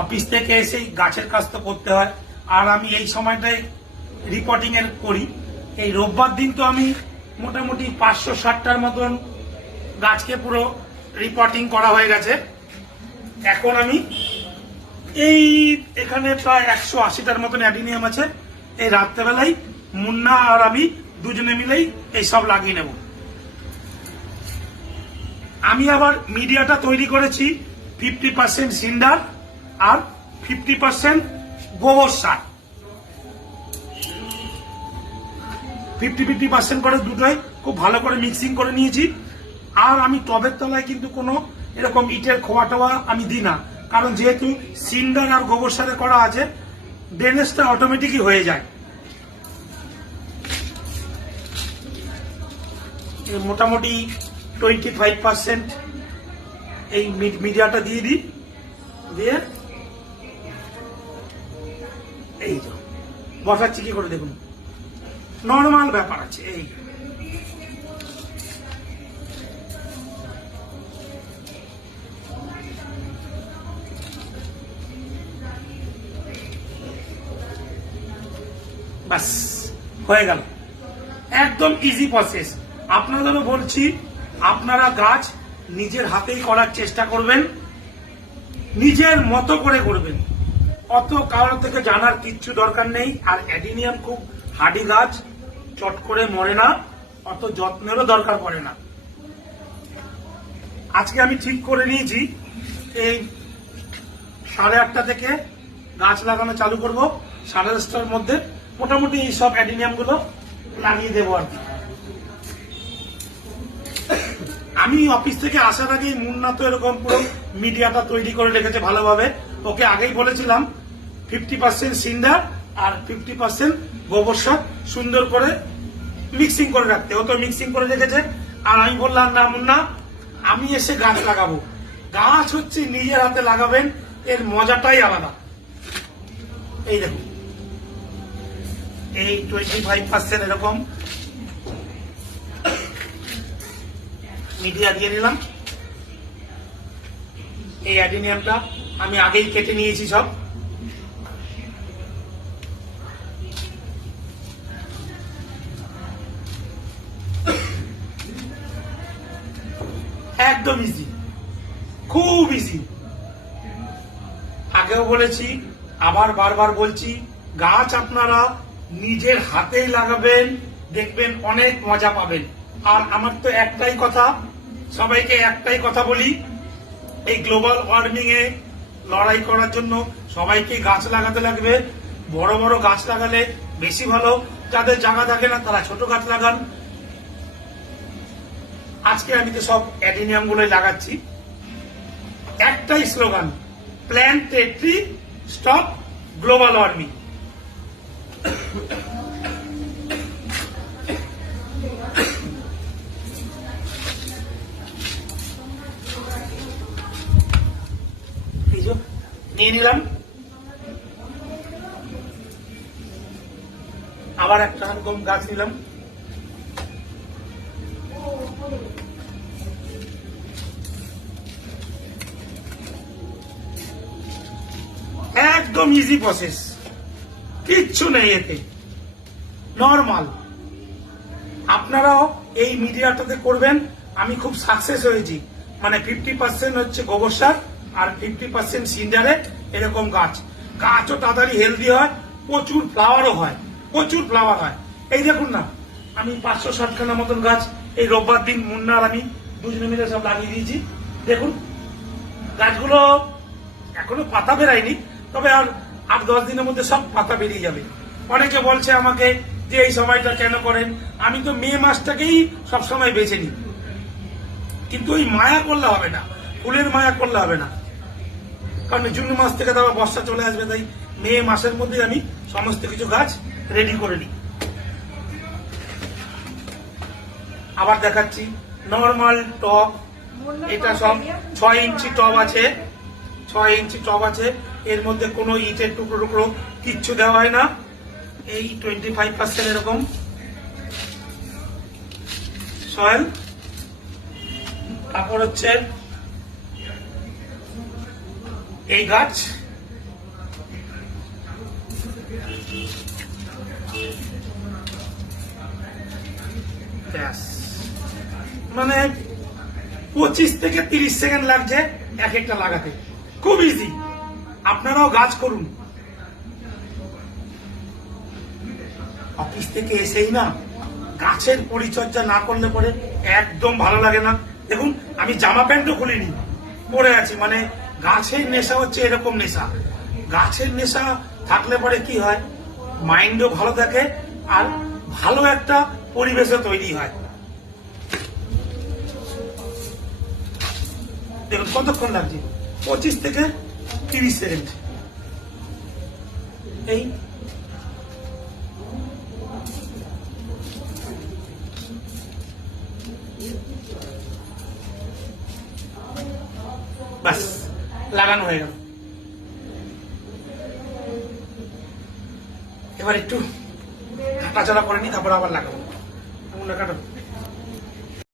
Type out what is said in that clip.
Office থেকে এসেই গাছের কাজ তো করতে হয়, আর আমি এই সময়টায় রিপোর্টিং এর করি। এই রোববার দিন তো আমি মোটামুটি 560টার মতন গাছকে পুরো রিপোর্টিং করা হয়ে গেছে। এখন আমি এই এখানে প্রায় 180টার মতন অ্যাডিনিয়াম আছে। এই রাত্রেবেলায় মুন্না আর আমি দুজনে মিলেই এই সব লাগিয়ে নেব। আমি আবার মিডিয়াটা তৈরি করেছি 50% সিন্ডার আর 50% গোবর সার, 50-50% করে দুটোই খুব ভালো করে মিক্সিং করে নিয়েছি। আর আমি টবের তলায় কিন্তু কোনো এরকম ইটের খোয়া টোয়া আমি দিই না, কারণ যেহেতু সিন্ডার আর গোবর সারে করা আছে, ড্রেনেজটা অটোমেটিকই হয়ে যায়। মোটামুটি 25% এই মিডিয়াটা দিয়ে দিই, দিয়ে এই তো বসাচ্ছি কি করে দেখুন, নর্মাল ব্যাপার আছে। এই বাস হয়ে গেল, একদম ইজি প্রসেস। আপনাদেরও বলছি, আপনারা গাছ নিজের হাতেই করার চেষ্টা করবেন, নিজের মতো করে করবেন, অত কারোর থেকে জানার কিচ্ছু দরকার নেই। আর অ্যাডিনিয়াম খুব হার্ডি গাছ, চট করে মরে না, অত যত্নেরও দরকার পড়ে না। আজকে আমি ঠিক করে নিয়েছি এই 8:30 থেকে গাছ লাগানো চালু করব। 10:30টার মধ্যে মোটামুটি এই সব অ্যাডিনিয়াম গুলো লাগিয়ে দেবো আর কি। আমি অফিস থেকে আসার আগেই মুন্না তো এরকম পুরো মিডিয়াটা তৈরি করে রেখেছে ভালোভাবে। ওকে আগেই বলেছিলাম 50% সিন্ডার আর 50% গোবর সার সুন্দর করে মিক্সিং করে রাখতে। ও তো মিক্সিং করে রেখেছে। আর আমি বললাম, না মুন্না, আমি এসে গাছ লাগাবো। গাছ হচ্ছে নিজের হাতে লাগাবেন, এর মজাটাই আলাদা। এই দেখুন, এই 25% এরকম মিডিয়া দিয়ে নিলাম। এই অ্যাডিনিয়ামটা আমি আগেই কেটে নিয়েছি সব। একদম ইজি, খুব ইজি। আগেও বলেছি, আবার বারবার বলছি, গাছ আপনারা নিজের হাতেই লাগাবেন, দেখবেন অনেক মজা পাবেন। আর আমার তো একটাই কথা, সবাইকে একটাই কথা বলি, এই গ্লোবাল ওয়ার্মিং এ লড়াই করার জন্য সবাইকে গাছ লাগাতে লাগবে। বড় বড় গাছ লাগালে বেশি ভালো, যাদের জায়গা থাকে না তারা ছোট গাছ লাগান। আজকে আমি তো সব অ্যাডিনিয়াম গুলোই লাগাচ্ছি। একটাই slogan, plant a tree, stop global warming. নিয়ে নিলাম, আবার একটা এরকম গাছ নিলাম। একদম ইজি প্রসেস, কিচ্ছু নেই এতে, নর্মাল। আপনারাও এই মিডিয়াটাতে করবেন। আমি খুব সাকসেস হয়েছি, মানে 50% হচ্ছে গোবর সার আর 50% সিন্ডারে এরকম গাছ। গাছও তাড়াতাড়ি হেলদি হয়, প্রচুর ফ্লাওয়ারও হয়, প্রচুর ফ্লাওয়ার হয়। এই দেখুন না, আমি 560খানা মতন গাছ এই রোববার দিন মুন্না আর আমি দুজনে মিলে সব লাগিয়ে দিয়েছি। দেখুন গাছগুলো এখনো পাতা বেরায়নি, তবে আর 8-10 দিনের মধ্যে সব পাতা বেরিয়ে যাবে। অনেকে বলছে আমাকে যে এই সময়টা কেন করেন। আমি তো মে মাসটাকেই সবসময় বেছে নিই, কিন্তু ওই মায়া করলে হবে না, ফুলের মায়া করলে হবে না, কারণ জুন মাস থেকে তো আবার বর্ষা চলে আসবে। তাই মে মাসের মধ্যে আমি সমস্ত কিছু গাছ রেডি করে নিই। আবার দেখাচ্ছি নর্মাল টব, এটা সব 6 ইঞ্চি টব আছে, 6 ইঞ্চি টব আছে। এর মধ্যে কোনো ইটের টুকরো টুকরো কিচ্ছু দেওয়া হয় না। এই 25% এরকম সয়েল, তারপর হচ্ছে এই গাছ ব্যাস, মানে 25 থেকে 30 সেকেন্ড লাগছে এক একটা লাগাতে, খুব ইজি। আপনারাও গাছ করুন। অফিস থেকে এসেই না গাছের পরিচর্যা না করলে পরে একদম ভালো লাগে না। দেখুন আমি জামা প্যান্টও খুলিনি, পরে আছি, মানে গাছের নেশা হচ্ছে এরকম নেশা। গাছের নেশা থাকলে পরে কি হয়, মাইন্ডও ভালো থাকে আর ভালো একটা পরিবেশও তৈরি হয়। দেখুন কতক্ষণ লাগছে, 25 থেকে 30 সেকেন্ড। এই বাস, লাগানো হয়ে গেল। এবার একটু হাঁটাচলা করে নি, তারপর আবার লাগাবো। লাগানো